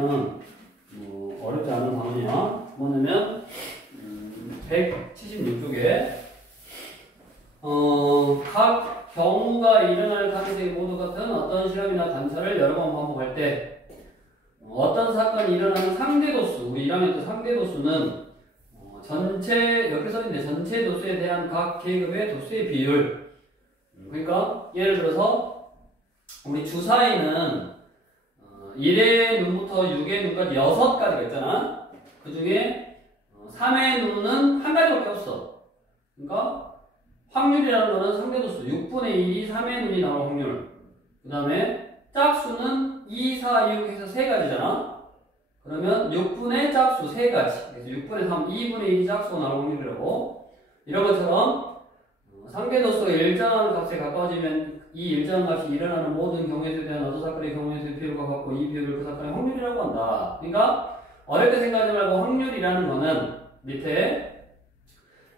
보면 뭐 어렵지 않은 단원이야. 뭐냐면 176쪽에 각 경우가 일어날 가능성이 모두 같은 어떤 실험이나 관찰을 여러 번 반복할 때 어떤 사건이 일어나는 상대도수, 우리 1학년 때 상대도수는 전체, 여기 써있는데 전체 도수에 대한 각 계급의 도수의 비율. 그러니까 예를 들어서 우리 주사위는 1의 눈부터 6의 눈까지 6가지가 있잖아. 그 중에 3의 눈은 한 가지밖에 없어. 그러니까 확률이라는 거는 상대도수 6분의 1이 3의 눈이 나올 확률. 그 다음에 짝수는 2, 4, 6 해서 3가지잖아. 그러면 6분의 짝수 3가지. 그래서 6분의 3, 2분의 1이 짝수가 나올 확률이라고. 이런 것처럼 상대도수가 일정한 값에 가까워지면 이 일정한 값이 일어나는 모든 경우에 대한 어떤 사건의 경우에 대한 비율과 같고 이 비율을 그 사건의 확률이라고 한다. 그러니까 어렵게 생각하지 말고 확률이라는 거는 밑에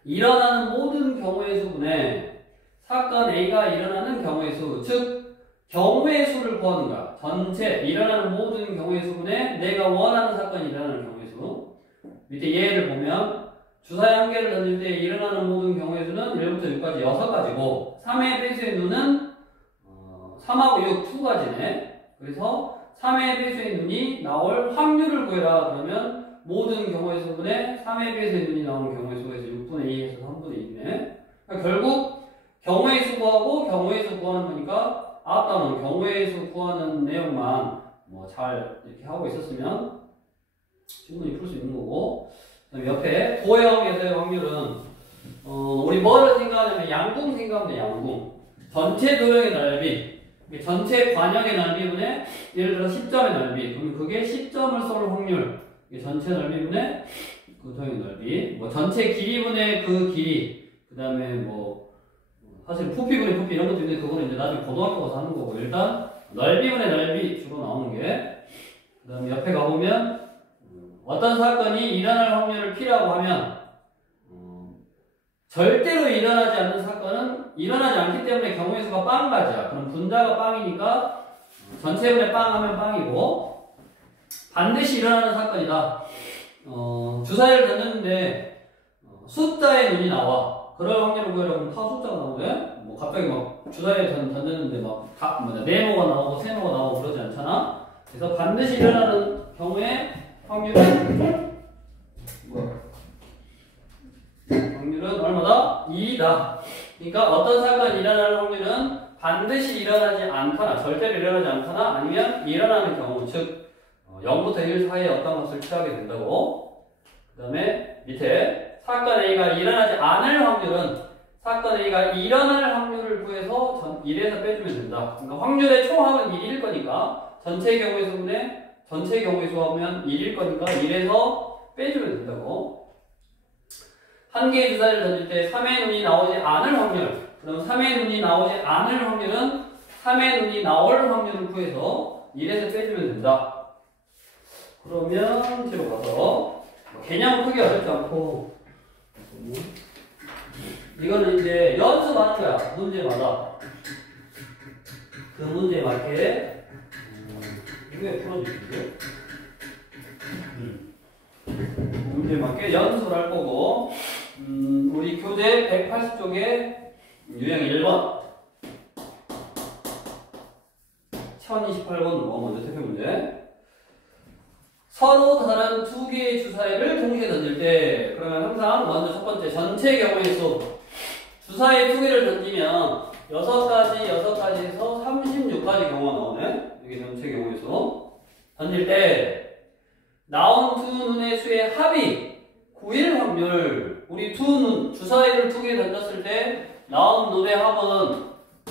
일어나는 모든 경우의 수분에 사건 A가 일어나는 경우의 수, 즉 경우의 수를 구하는 거야. 전체 일어나는 모든 경우의 수분에 내가 원하는 사건이 일어나는 경우의 수. 밑에 예를 보면 주사위 한 개를 던질 때 일어나는 모든 경우의 수는 1부터 6까지 6가지고 3의 배수의 눈은 3하고 6, 2가지네. 그래서 3의 배수의 눈이 나올 확률을 구해라. 그러면 모든 경우의 수분에 3의 배수의 눈이 나오는 경우의 수가 있어. 6분의 2에서 3분의 2네. 그러니까 결국 경우의 수 구하고 경우의 수 구하는 거니까 앞단은 경우의 수 구하는 내용만 뭐 잘 이렇게 하고 있었으면 충분히 풀 수 있는 거고. 그다음에 옆에 도형에서의 확률은 우리 뭐를 생각하냐면 양궁 생각하면 돼. 양궁 전체 도형의 넓이, 전체 관형의 넓이분의 예를 들어 10점의 넓이. 그러면 그게 10점을 쏠 확률. 이게 전체 넓이분의 그 도형의 넓이. 뭐 전체 길이분의 그 길이. 그 다음에 뭐 사실 부피분의 부피 이런 것도 있는데 그거는 이제 나중에 고등학교 가서 하는 거고. 일단 넓이분의 넓이 주로 나오는 게. 그 다음에 옆에 가보면 어떤 사건이 일어날 확률을 P라고 하면 절대로 일어나지 않는 사건은 일어나지 않기 때문에 경우의 수가 빵가지야. 그럼 분자가 빵이니까 전체분의 빵 하면 빵이고, 반드시 일어나는 사건이다. 주사위를 던졌는데 숫자의 눈이 나와. 그럴 확률을 구해라. 그럼 다 숫자가 나오네? 뭐 갑자기 막 주사위를 던졌는데 막 네모가 나오고 세모가 나오고 그러지 않잖아? 그래서 반드시 일어나는 경우에 확률은 얼마다? 2다. 그러니까 어떤 사건이 일어나는 확률은 반드시 일어나지 않거나 절대로 일어나지 않거나 아니면 일어나는 경우, 즉 0부터 1 사이에 어떤 값을 취하게 된다고. 그 다음에 밑에 사건 A가 일어나지 않을 확률은 사건 A가 일어날 확률을 구해서 1에서 빼주면 된다. 그러니까 확률의 총합은 1일 거니까 전체 경우의 수분에 전체 경우의 수하면 1일 거니까 1에서 빼주면 된다고. 한 개의 주사위를 던질 때 3의 눈이 나오지 않을 확률. 그럼 3의 눈이 나오지 않을 확률은 3의 눈이 나올 확률을 구해서 1에서 빼주면 된다. 그러면 뒤로 가서 개념은 크게 어렵지 않고 이거는 이제 연습하는 거야. 문제마다. 그 문제에 맞게 이게 풀어주시고요. 문제에 맞게 연습을 할 거고, 우리 교재 180쪽에 유형 1번 1028번으로 먼저 대표 문제. 서로 다른 두 개의 주사위를 동시에 던질 때, 그러면 항상 먼저 첫 번째 전체 경우의 수. 주사위 두 개를 던지면 6가지 해서 36가지 경우가 나오네. 이게 전체 경우의 수. 던질 때 나온 두 눈의 수의 합이 9일 확률. 우리 두 눈, 주사위를 두 개 던졌을 때 나온 눈의 합은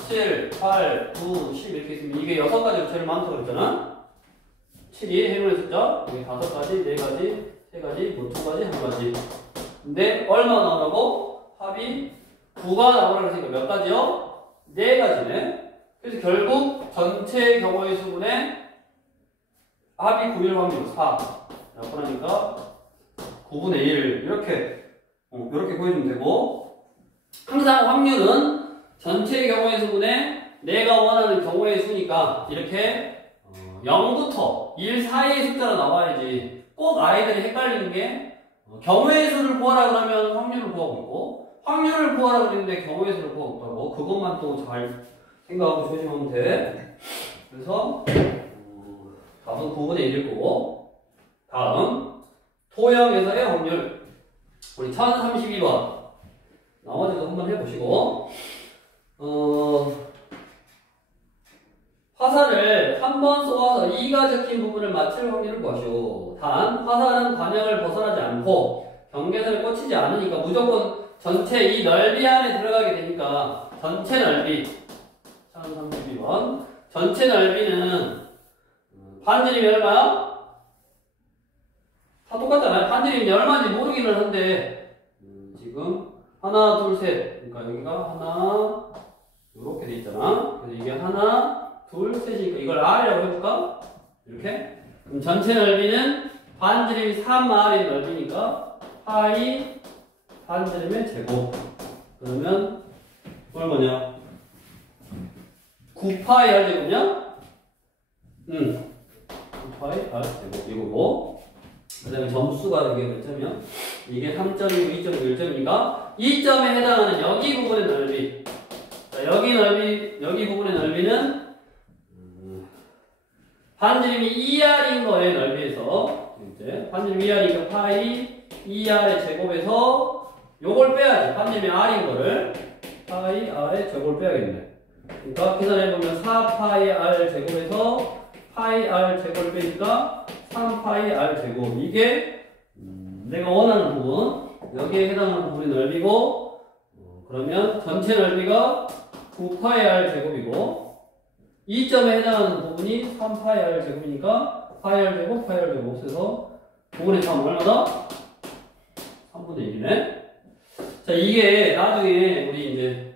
7, 8, 9, 10 이렇게 있으면 이게 6가지로 제일 많다고 그랬잖아. 7이 행운의 숫자. 여기 5가지, 4가지, 3가지, 뭐 2가지, 1가지. 근데 얼마나 나오라고? 합이 9가 나오라고 했으니까 몇 가지요? 4가지네. 그래서 결국 전체 경우의 수분에 합이 9일 확률 4. 그러니까 9분의 1 이렇게 구해주면 되고, 항상 확률은 전체 경우의 수분에 내가 원하는 경우의 수니까 이렇게 0부터 1 사이의 숫자로 나와야지. 꼭 아이들이 헷갈리는 게 경우의 수를 구하라 그러면 확률을 구하고 있고 확률을 구하라 그랬는데 경우의 수를 구하고 있다고. 그것만 또 잘 생각하고 조심하면 돼. 그래서 답은 9분의 1일 거고. 다음 토형에서의 확률 우리 1032번 나머지도 한번 해보시고 화살을 한 번 쏘아서 2가 적힌 부분을 맞출 확률을 구하시오. 단 화살은 반영을 벗어나지 않고 경계선에 꽂히지 않으니까 무조건 전체 이 넓이 안에 들어가게 되니까 전체 넓이 1032번 전체 넓이는 반지름이 얼마야? 다 똑같잖아요. 반지름이 얼마인지 모르기는 한데 지금 하나 둘 셋 그러니까 여기가 하나 이렇게 돼 있잖아. 그래서 이게 하나 둘 셋이니까 이걸 R이라고 해볼까? 이렇게 그럼 전체 넓이는 반지름이 3R인 넓이니까 파이 반지름의 제곱 그러면 얼마냐? 9파이 R 제곱이냐? 9파이 R 제곱 이거고 그 다음에 점수가 이게 몇 점이야? 이게 3점이고 2점이고 1점이니까 2점에 해당하는 여기 부분의 넓이 자, 여기 부분의 넓이는 반지름이 2R인 거의 넓이에서 이제 반지름이 2R이니까 파이 2R의 제곱에서 요걸 빼야지. 반지름이 R인 거를 파이 R의 제곱을 빼야겠네. 그러니까 계산해보면 4파이 R 제곱에서 파이 R 제곱을 빼니까 3파이 R 제곱. 이게 내가 원하는 부분 여기에 해당하는 부분의 넓이고 그러면 전체 넓이가 9파이 R 제곱이고 2점에 해당하는 부분이 3파이 R 제곱이니까 파이 R 제곱, 파이 R 제곱 해서 9분의 3 얼마다? 3분의 1이네. 자, 이게 나중에 우리 이제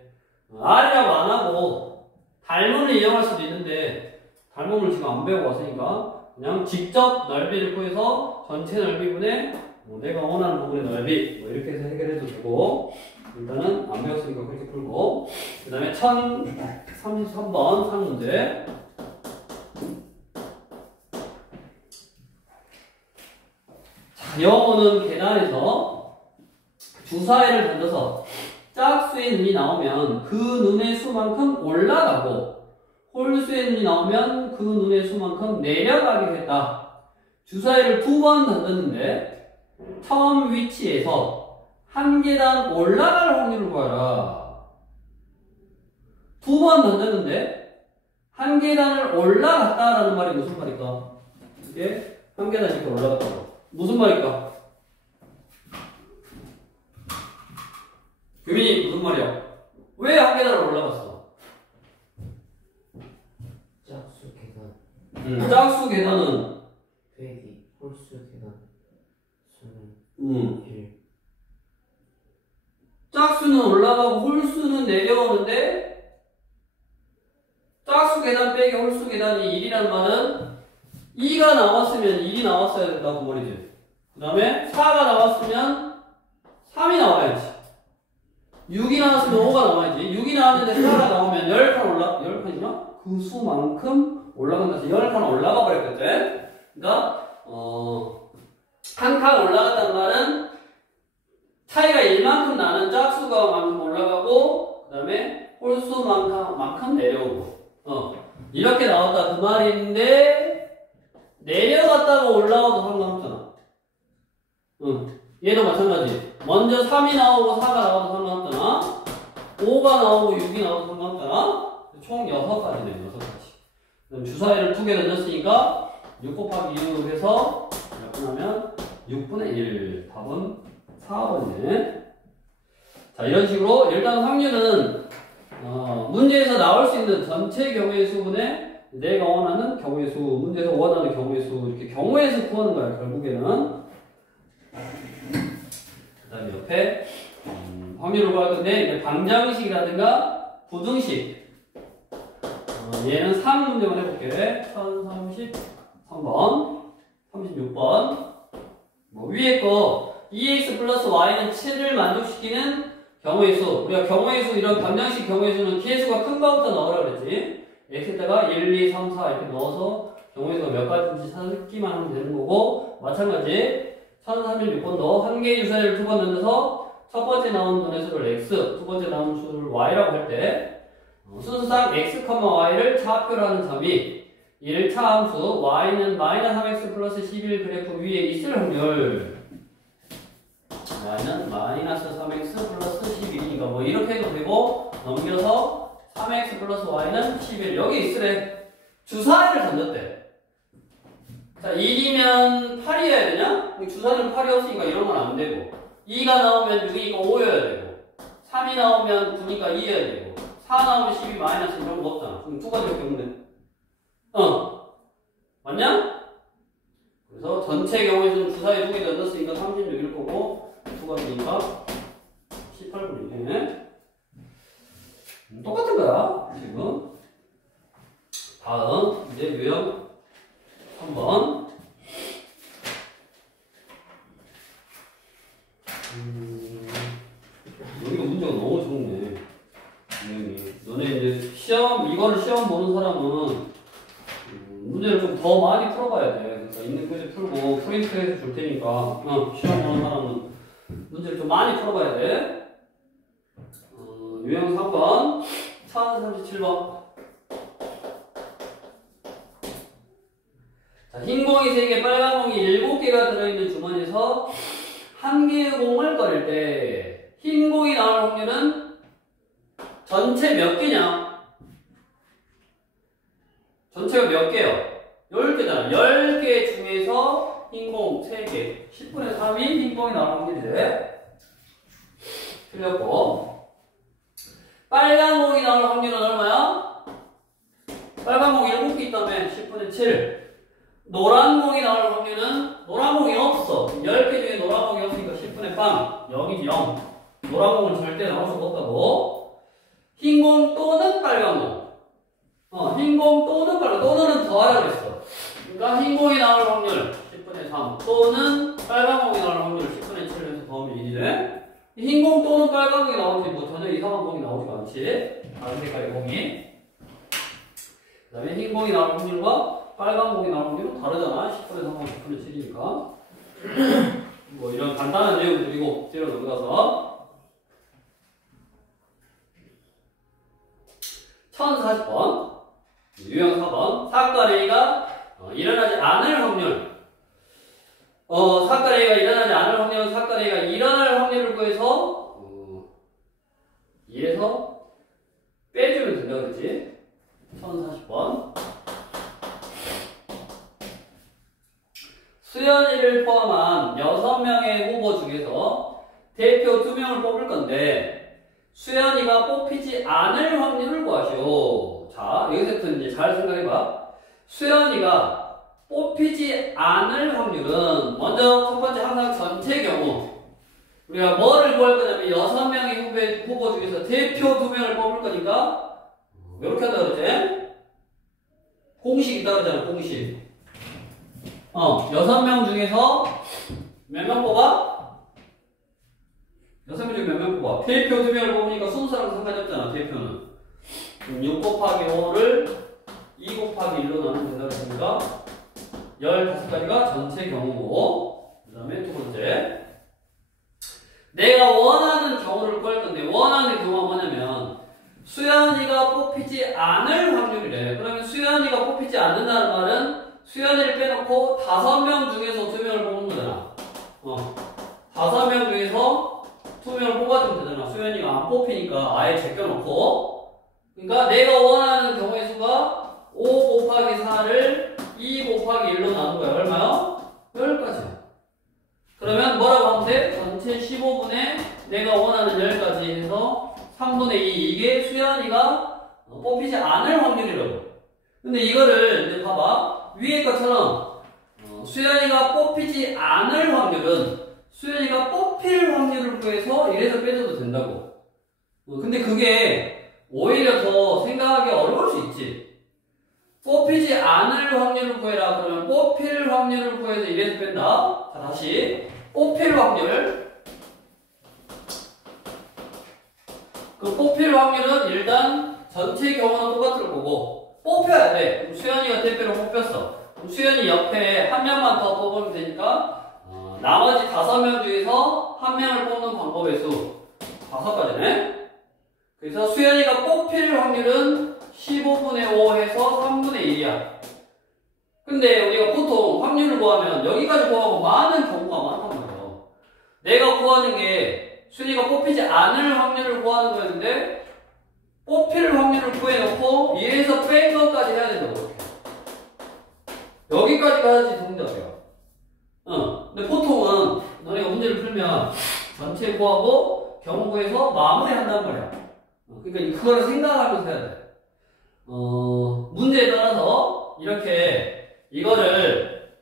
R이라고 안 하고 닮음을 이용할 수도 있는데 닮음을 지금 안 배우고 왔으니까 그냥 직접 넓이를 구해서 전체 넓이분의 내가 원하는 부분의 넓이 뭐 이렇게 해서 해결해도 되고 일단은 안 배웠으니까 그렇게 풀고 그 다음에 1033번 상문제 자, 영어는 계단에서 주사위를 던져서 짝수의 눈이 나오면 그 눈의 수만큼 올라가고 홀수의 눈이 나오면 그 눈의 수만큼 내려가게 했다. 주사위를 2번 던졌는데 처음 위치에서 한 계단 올라갈 확률을 구하라. 2번 던졌는데 한 계단을 올라갔다라는 말이 무슨 말일까? 이게 한 계단 이렇게 올라갔다고. 무슨 말일까? 규민이 무슨 말이야? 왜 한 계단을 올라갔어? 짝수 계단. 짝수 계단은 빼기 홀수 계단 수는 1. 짝수는 올라가고 홀수는 내려오는데 짝수 계단 빼기 홀수 계단이 1이라는 말은 2가 나왔으면 1이 나왔어야 된다고 말이지. 그 다음에 4가 나왔으면 3이 나와야지. 6이 나왔으면 5가 나와야지. 6이 나왔는데 4가 나오면 10칸이나? 그 수만큼 올라간다. 10칸 올라가 버렸거든. 그러니까 한 칸 올라갔다는 말은 차이가 1만큼 나는 짝수가 만큼 올라가고 그 다음에 홀수만큼 내려오고 이렇게 나왔다 그 말인데 내려갔다가 올라와도 상관없잖아. 얘도 마찬가지. 먼저 3이 나오고 4가 나와도 상관없잖아. 5가 나오고 6이 나와도 상관없잖아. 총 6가지네. 6가지. 그럼 주사위를 2개 던졌으니까 6 곱하기 6 해서 이렇게 하면 6분의 1. 답은 4번이네. 자, 이런 식으로 일단 확률은 문제에서 나올 수 있는 전체 경우의 수분에 내가 원하는 경우의 수, 문제에서 원하는 경우의 수 이렇게 경우의 수 구하는 거야 결국에는. 그 다음에 옆에 확률을 구할 건데 이제 방정식이라든가 부등식 얘는 3문제만 해볼게. 1033번 36번 뭐 위에 거 2x 플러스 y는 7을 만족시키는 경우의 수. 우리가 경우의 수, 이런 방정식 경우의 수는 개수가 큰 거부터 넣으라 그랬지. x에다가 1, 2, 3, 4 이렇게 넣어서 경우에서 몇 가지인지 찾기만 하면 되는 거고, 마찬가지 1036번도 한 개의 유사를 두 번 넣어서 첫 번째 나온 분의 수를 x, 두 번째 나온 수를 y라고 할 때 순수상 x, y를 차표로 하는 점이 1차 함수 y는 마이너스 3x 플러스 11 그래프 위에 있을 확률, y는 마이너스 3x 플러스 12니까 뭐 이렇게 해도 되고, 넘겨서 3x 플러스 y는 11 여기 있으래. 주사위를 던졌대. 자, 1이면 8이어야 되냐? 주사위는 8이 없으니까 이런 건 안 되고, 2가 나오면 6이니까 5여야 되고, 3이 나오면 9니까 2여야 되고, 4 나오면 12 마이너스 이런 거 없잖아. 그럼 두 가지밖에 없네. 맞냐? 그래서 전체 경우에서는 주사위 두 개 던졌으니까 36일 거고, 두 가지니까 18분이네. 똑같은 거야, 지금. 다음, 이제 유형 3번. 여기가 문제가 너무 좋네. 너네 이제 이거를 시험 보는 사람은 문제를 좀 더 많이 풀어봐야 돼. 그러니까 있는 퀴즈 풀고 프린트해서 줄 테니까 시험 보는 사람은 문제를 좀 많이 풀어봐야 돼. 유형 3번, 1037번. 자, 흰 공이 3개, 빨간 공이 7개가 들어있는 주머니에서 한 개의 공을 꺼낼 때 흰 공이 나올 확률은 전체 몇 개냐? 전체가 몇 개요? 10개잖아. 10개 중에서 흰 공 3개. 10분의 3이 흰 공이 나올 확률이래. 틀렸고. 빨간 공이 나올 확률은 얼마야? 빨간 공 7개 있다며. 10분의 7. 노란 공이 나올 확률은 노란 공이 없어. 10개 중에 노란 공이 없으니까 10분의 0. 여기 0. 노란 공은 절대 나올 수가 없다고. 흰 공 또는 빨간 공. 흰 공 또는 빨간 공. 또는은 더하라고 했어. 그러니까 흰 공이 나올 확률 10분의 3 또는 빨간 공이 나올 확률 10분의 7을 해서 더하면 1이래. 흰 공 또는 빨간 공이 나오지 뭐 전혀 이상한 공이 나오지 않지. 다른 색깔의 공이. 그 다음에 흰 공이 나올 확률과 빨간 공이 나올 확률은 다르잖아. 10분의 3하고 10분의 7이니까. 뭐 이런 간단한 내용 그리고 뒤로 넘어가서 1040번 유형 4번 사건 A가 일어나지 않을 확률. 사건 A가 일어나지 않을 확률은 사건 A가 일어날 확률을 구해서 2에서 빼주면 된다 그랬지. 1040번 수연이를 포함한 6명의 후보 중에서 대표 2명을 뽑을 건데 수연이가 뽑히지 않을 확률을 구하시오. 자, 여기서부터 이제 잘 생각해봐. 수연이가 뽑히지 않을 확률은 먼저 첫 번째 항상 전체 경우 우리가 뭐를 구할 거냐면 6명의 후보 중에서 대표 2명을 뽑을 거니까 이렇게 한다 그랬지? 공식 있다 그러잖아. 공식. 6명 중에서 몇 명 뽑아? 6명 중에 몇 명 뽑아? 대표 2명을 뽑으니까 순서랑 상관이 없잖아. 대표는 6 곱하기 5를 2 곱하기 1로 나누면 된다고 했으니까 15가지가 전체 경우고, 그 다음에 두 번째 내가 원하는 경우를 구할 건데 원하는 경우가 뭐냐면 수연이가 뽑히지 않을 확률이래. 그러면 수연이가 뽑히지 않는다는 말은 수연이를 빼놓고 5명 중에서 2명을 뽑는 거잖아. 5명 중에서 2명을 뽑아주면 되잖아. 수연이가 안 뽑히니까 아예 제껴놓고. 그러니까 내가 원하는 경우의 수가 5 곱하기 4를 2 곱하기 1로 나눈 거야. 얼마요? 10가지. 그러면 뭐라고 하면 돼? 전체 15분의 내가 원하는 10가지 해서 3분의 2. 이게 수연이가 뽑히지 않을 확률이라고. 근데 이거를 이제 봐봐. 위에 것처럼 수연이가 뽑히지 않을 확률은 수연이가 뽑힐 확률을 구해서 이래서 빼줘도 된다고. 근데 그게 오히려 더 생각하기 어려울 수 있지. 뽑히지 않을 확률을 구해라. 그러면 뽑힐 확률을 구해서 이래서 뺀다. 자, 다시 뽑힐 확률. 그 뽑힐 확률은 일단 전체 경우는 똑같을 거고 뽑혀야 돼. 그럼 수연이가 대표로 뽑혔어. 그럼 수연이 옆에 한 명만 더 뽑으면 되니까 나머지 5명 중에서 한 명을 뽑는 방법의 수 5가지네. 그래서 수연이가 뽑힐 확률은 15분의 5 해서 3분의 1이야. 근데 우리가 보통 확률을 구하면 여기까지 구하고 많은 경우가 많단 말이야. 내가 구하는 게 수연이가 뽑히지 않을 확률을 구하는 거였는데 뽑힐 확률을 구해놓고 1에서 뺀 것까지 해야 된다고. 여기까지 가야지 정답이야. 근데 보통은 너네가 문제를 풀면 전체 구하고 경우 구해서 마무리한단 말이야. 그러니까 그거를 생각하면서 해야 돼. 문제에 따라서 이렇게 이거를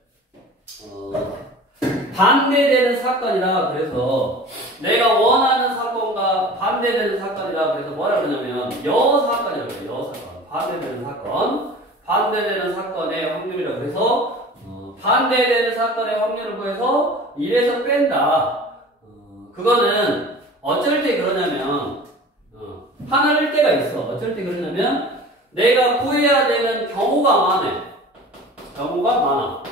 반대되는 사건이라 그래서 내가 원하는 사건과 반대되는 사건이라 그래서 뭐라 그러냐면 여사건이라고 해요. 여사건. 반대되는 사건. 반대되는 사건의 확률이라고 해서 반대되는 사건의 확률을 구해서 1에서 뺀다. 그거는 어쩔 때 그러냐면 화날 때가 있어. 어쩔 때 그러냐면 내가 구해야 되는 경우가 많아. 경우가 많아.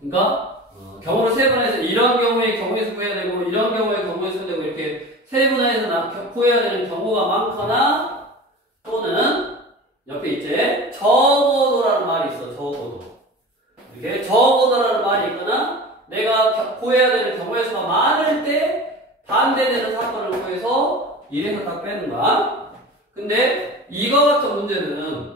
그러니까 경우를 세분해서 이런 경우에 경우에서 구해야 되고 이런 경우에 경우에서 되고 이렇게 세분해서 구해야 되는 경우가 많거나 또는 옆에 있지 적어도라는 말이 있어. 적어도 이렇게 적어도라는 말이 있거나 내가 구해야 되는 경우의 수가 많을 때 반대되는 사건을 구해서 1에서 딱 빼는 거야. 근데 이거 같은 문제는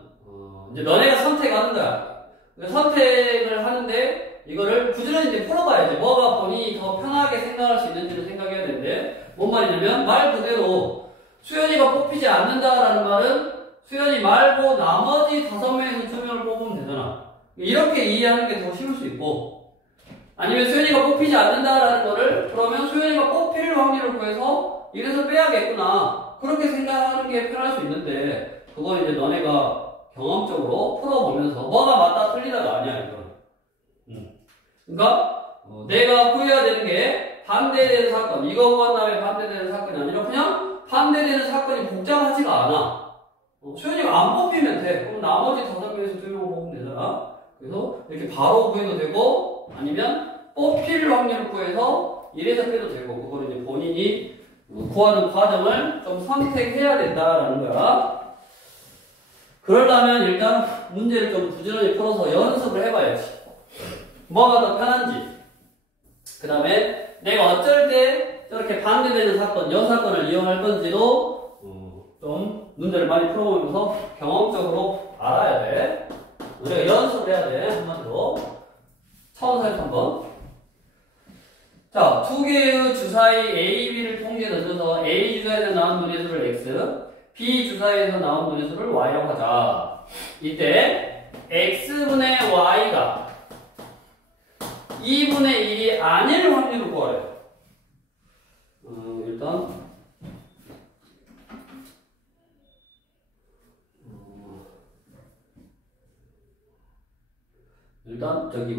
이제 너네가 선택하는 거야. 선택을 하는데 이거를 부지런히 이제 풀어봐야지. 뭐가 본인이 더 편하게 생각할 수 있는지를 생각해야 되는데 뭔 말이냐면 말 그대로 수연이가 뽑히지 않는다라는 말은 수연이 말고 나머지 5명에서 2명을 뽑으면 되잖아. 이렇게 이해하는 게 더 쉬울 수 있고 아니면 수연이가 뽑히지 않는다라는 거를 그러면 수연이가 뽑힐 확률을 구해서 이래서 빼야겠구나. 그렇게 생각하는 게 편할 수 있는데 그건 이제 너네가 경험적으로 풀어보면서 뭐가 맞다 틀리다가 아니야 이건. 그러니까 내가 구해야 되는 게 반대되는 사건 이거 구한 다음에 반대되는 사건이 아니라 그냥 반대되는 사건이 복잡하지가 않아. 수연이가 안 뽑히면 돼. 그럼 나머지 5명에서 2명을 뽑으면 되잖아. 그래서 이렇게 바로 구해도 되고 아니면 뽑힐 확률을 구해서 1에서 빼도 되고 그거는 이제 본인이 구하는 과정을 좀 선택해야 된다라는 거야. 그러려면 일단 문제를 좀 부지런히 풀어서 연습을 해봐야지. 뭐가 더 편한지. 그 다음에 내가 어쩔 때 저렇게 반대되는 사건, 여사건을 이용할 건지도 좀 문제를 많이 풀어보면서 경험적으로 알아야 돼. 우리가 연습을 해야 돼. 한마디로. 차원사에서 한번. 자, 2개의 주사위 A, B를 통계에 넣어서 A 주사위에서 나온 분의 수를 X, B 주사위에서 나온 분의 수를 Y라고 하자. 이때 X분의 Y가 2분의 1이 아닐 확률을 구하래. 일단 저기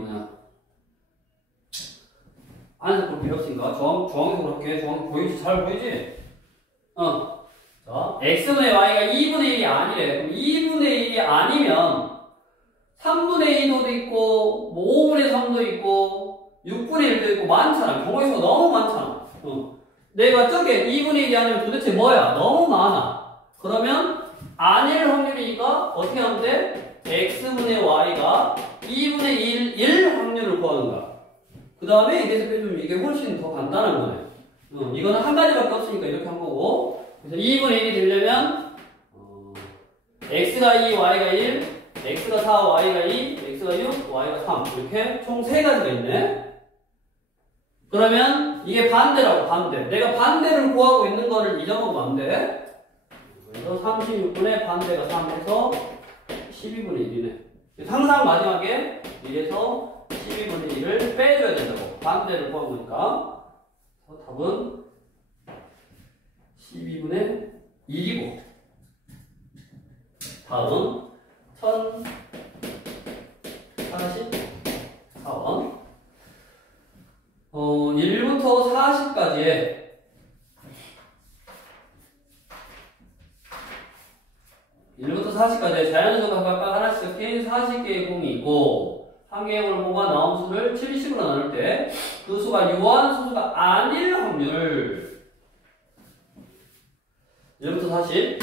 안에서 볼 필요 없으니까 주황색으로 할게. 주황색 보이지? 잘 보이지? 자, x분의 y가 2분의 1이 아니래. 그럼 2분의 1이 아니면 3분의 2도 있고 뭐 5분의 3도 있고 6분의 1도 있고 많잖아. 경우의 수가 너무 많잖아. 내가 저게 2분의 1이 아니면 도대체 뭐야? 너무 많아. 그러면 아닐 확률이니까 어떻게 하면 돼? x분의 y가 2분의 1 확률을 구하는 거야. 그 다음에 이래서 빼주면 이게 훨씬 더 간단한 거네. 이거는 한 가지밖에 없으니까 이렇게 한 거고. 그래서 2분의 1이 되려면 x가 2, y가 1, x가 4, y가 2, x가 6, y가 3 이렇게 총 3가지가 있네. 그러면 이게 반대라고. 반대. 내가 반대를 구하고 있는 거를 잊어먹으면 안 돼. 그래서 36분의 반대가 3 해서 12분의 1이네. 항상 마지막에 1에서 12분의 1을 빼줘야 된다고. 반대를 구한 거니까. 그래서 답은 12분의 1이고. 다음은 1044번. 1부터 40까지에 1부터 40까지 자연수가 각각 하나씩 섞인 40개의 공이 있고 한 개의 공을 뽑아 나온 수를 70으로 나눌 때 그 수가 유한 소수가 아닐 확률 1부터 40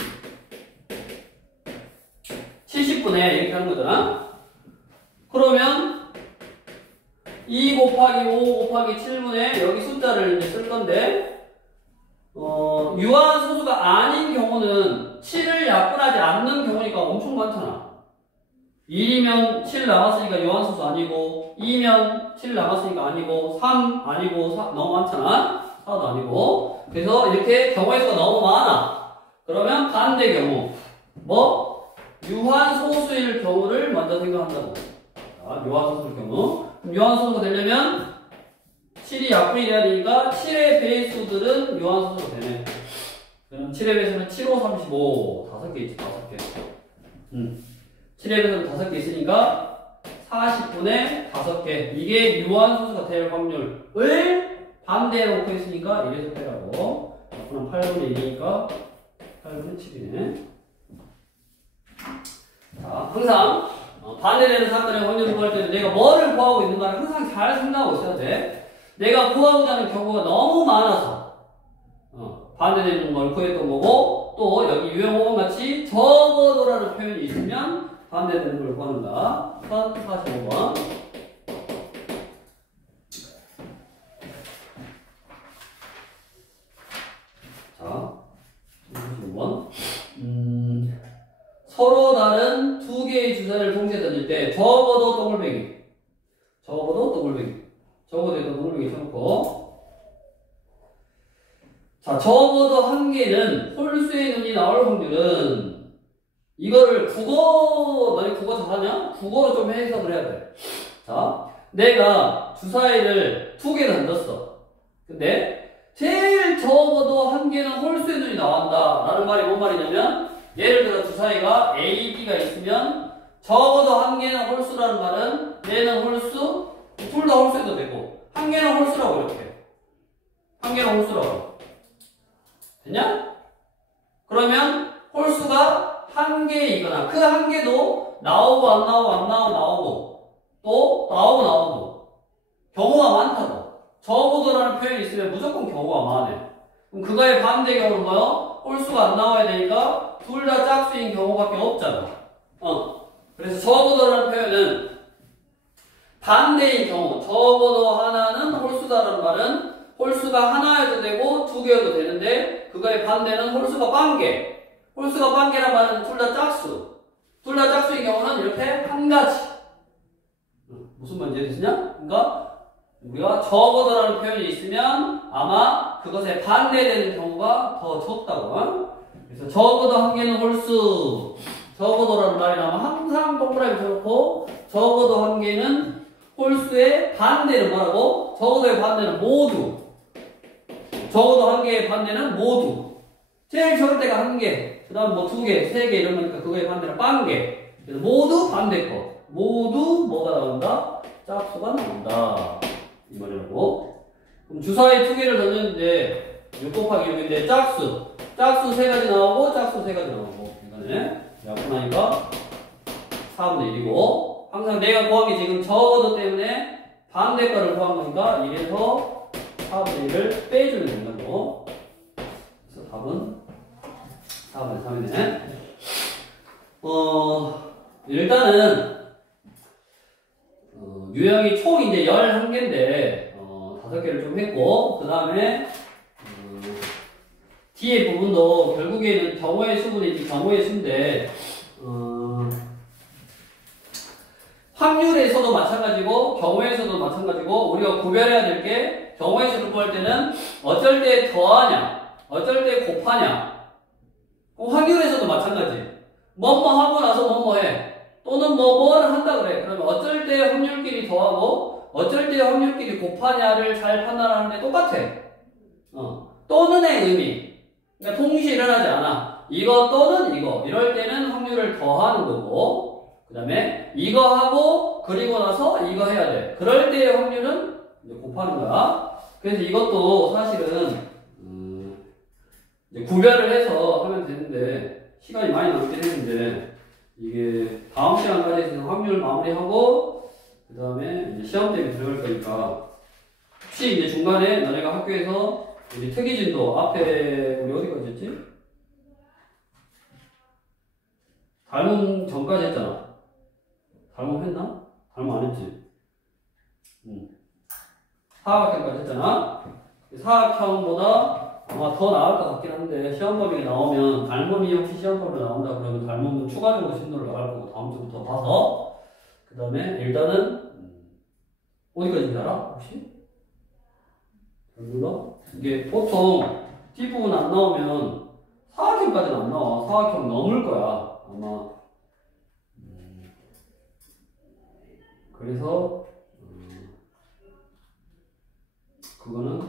70분의 이렇게 하는 거잖아. 그러면 2 곱하기 5 곱하기 7분의 여기 숫자를 이제 쓸 건데 유한 소수가 아닌 경우는 7을 약분하지 않는 경우니까 엄청 많잖아. 1이면 7 남았으니까 유한 소수 아니고 2면 7 남았으니까 아니고 3 아니고 4 너무 많잖아. 4도 아니고. 그래서 이렇게 경우의 수가 너무 많아. 그러면 반대 경우 뭐? 유한 소수일 경우를 먼저 생각한다고. 자, 유한 소수일 경우. 그럼 유한 소수가 되려면 7이 약분이 돼야 되니까 7의 배수들은 유한 소수가 되네. 그럼 7의 배수는 7, 5, 35. 5개 있지, 5개. 7의 배수는 5개 있으니까 40분의 5개. 이게 유한 소수가 될 확률을 반대로 놓고 있으니까 이래서 빼라고. 그럼 8분의 1이니까 8분의 7이네. 자, 항상 반대되는 사건의 확률을 구할 때는 내가 뭐를 구하고 있는가를 항상 잘 생각하고 있어야 돼. 내가 구하고자 하는 경우가 너무 많아서 반대되는 걸 구했던 거고 또 여기 유형 5번 같이 적어도라는 표현이 있으면 반대되는 걸 구하는다. 45번 자, 45번 서로 다른 두 개의 주사를 동시에 던질 때 적어도 동글뱅이 적어도 동글뱅이 쳐놓고 자 적어도 한 개는 홀수의 눈이 나올 확률은 이거를 너희 국어 잘하냐? 국어로 좀 해석을 해야 돼. 자 내가 주사위를 2개 던졌어. 근데 제일 적어도 한 개는 홀수의 눈이 나온다 라는 말이 뭔 말이냐면 예를 들어 주사위가 A, B가 있으면 적어도 한 개는 홀수라는 말은 얘는 홀수, 둘 다 홀수해도 되고 한 개는 홀수라고 이렇게 한 개는 홀수라고 됐냐? 그러면 홀수가 한 개이거나 그 한 개도 나오고 안 나오고 또 나오고 경우가 많다고 적어도라는 표현이 있으면 무조건 경우가 많아. 그럼 그거의 반대 경우는 뭐요? 홀수가 안 나와야 되니까 둘 다 짝수인 경우밖에 없잖아. 그래서 적어도라는 표현은 반대인 경우, 적어도 하나는 홀수다라는 말은 홀수가 하나여도 되고 2개여도 되는데 그거의 반대는 홀수가 빵개. 홀수가 빵개란 말은 둘 다 짝수. 둘 다 짝수인 경우는 이렇게 한 가지. 무슨 말인지 이해되시냐? 그러니까 우리가 적어도라는 표현이 있으면 아마 그것에 반대되는 경우가 더 적다고. 그래서 적어도 한 개는 홀수, 적어도라는 말이 나오면 항상 동그라미 쳐놓고 적어도 한 개는 홀수의 반대는 뭐라고? 적어도의 반대는 모두. 적어도 한 개의 반대는 모두. 제일 적을 때가 한 개, 그 다음 뭐 2개, 3개 이런 거니까 그거의 반대는 빵개. 그래서 모두 반대 거. 모두 뭐가 나온다? 짝수가 나온다. 이 말이라고. 그럼 주사위 2개를 던졌는데 6 곱하기 6인데 짝수 3가지 나오고 짝수 3가지 나오고 이거는 약분하니까 4분의 1이고 항상 내가 구한 게 지금 적어도 때문에 반대 거를 구한 거니까 이래서 4분의 1을 빼주면 된다고. 그래서 답은 4분의 3이네. 일단은 유형이 총 이제 11개인데 5개를 좀 했고 그 다음에 뒤에 부분도 결국에는 경우의 수분이지 경우의 수인데 확률에서도 마찬가지고 경우에서도 마찬가지고 우리가 구별해야 될 게 경우의 수를 구할 때는 어쩔 때 더하냐 어쩔 때 곱하냐 확률에서도 마찬가지 뭐뭐 하고 나서 뭐뭐 해 또는 뭐뭐를 한다 그래. 그러면 어쩔 때 확률끼리 더하고 어쩔 때 확률끼리 곱하냐를 잘 판단하는데 똑같아. 또는의 의미. 그러니까 동시에 일어나지 않아. 이거 또는 이거. 이럴 때는 확률을 더하는 거고 그 다음에 이거 하고 그리고 나서 이거 해야 돼. 그럴 때의 확률은 이제 곱하는 거야. 그래서 이것도 사실은 이제 구별을 해서 하면 되는데 시간이 많이 남긴 했는데 이게 다음 시간까지 확률 마무리하고 그 다음에 이제 시험 대비 들어갈 거니까 혹시 이제 중간에 너네가 학교에서 우리 특이진도 앞에 우리 어디까지 했지? 닮음 전까지 했잖아. 닮음 했나? 닮음 안 했지? 사각형까지 했잖아. 사각형보다 아마 더 나을 것 같긴 한데 시험 범위가 나오면 닮음이 혹시 시험 범위가 나온다 그러면 닮음은 추가적으로 신도를 나갈 거고 다음 주부터 봐서 그 다음에 일단은 어디까지인지 알아? 혹시? 몰라? 이게 보통 뒷부분 안 나오면 사각형까지는 안 나와. 사각형 넘을 거야 아마. 그래서 그거는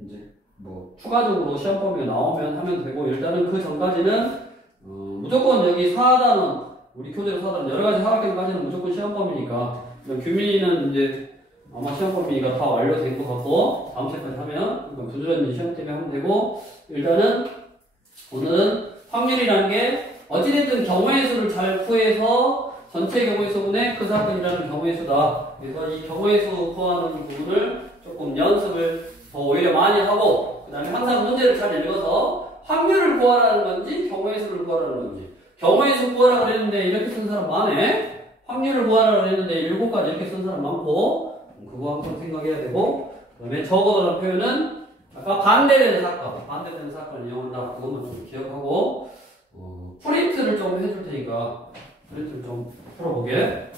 이제 뭐 추가적으로 시험 범위가 나오면 하면 되고 일단은 그 전까지는 무조건 여기 4단원 우리 교재로 4단원 여러 가지 사각형까지는 무조건 시험 범위니까 규민이는 이제 아마 시험 범위가 다 완료된 것 같고 다음 시간까지 하면 부조전이 시험 때문에 하면 되고 일단은 오늘은 확률이라는 게 어찌됐든 경우의 수를 잘 구해서 전체 경우의 수분의 그 사건이라는 경우의 수다. 그래서 이 경우의 수 구하는 부분을 조금 연습을 더 오히려 많이 하고 그 다음에 항상 문제를 잘 읽어서 확률을 구하라는 건지 경우의 수를 구하라는 건지 경우의 수 구하라고 그랬는데 이렇게 쓴 사람 많네. 확률을 구하라고 그랬는데 7가지 이렇게 쓴 사람 많고 그거 항상 생각해야 되고 그 다음에 적어라는 표현은 아까 반대되는 사건을 이용한다. 그것만 좀 기억하고 프린트를 좀 해줄 테니까 프린트를 좀 풀어보게.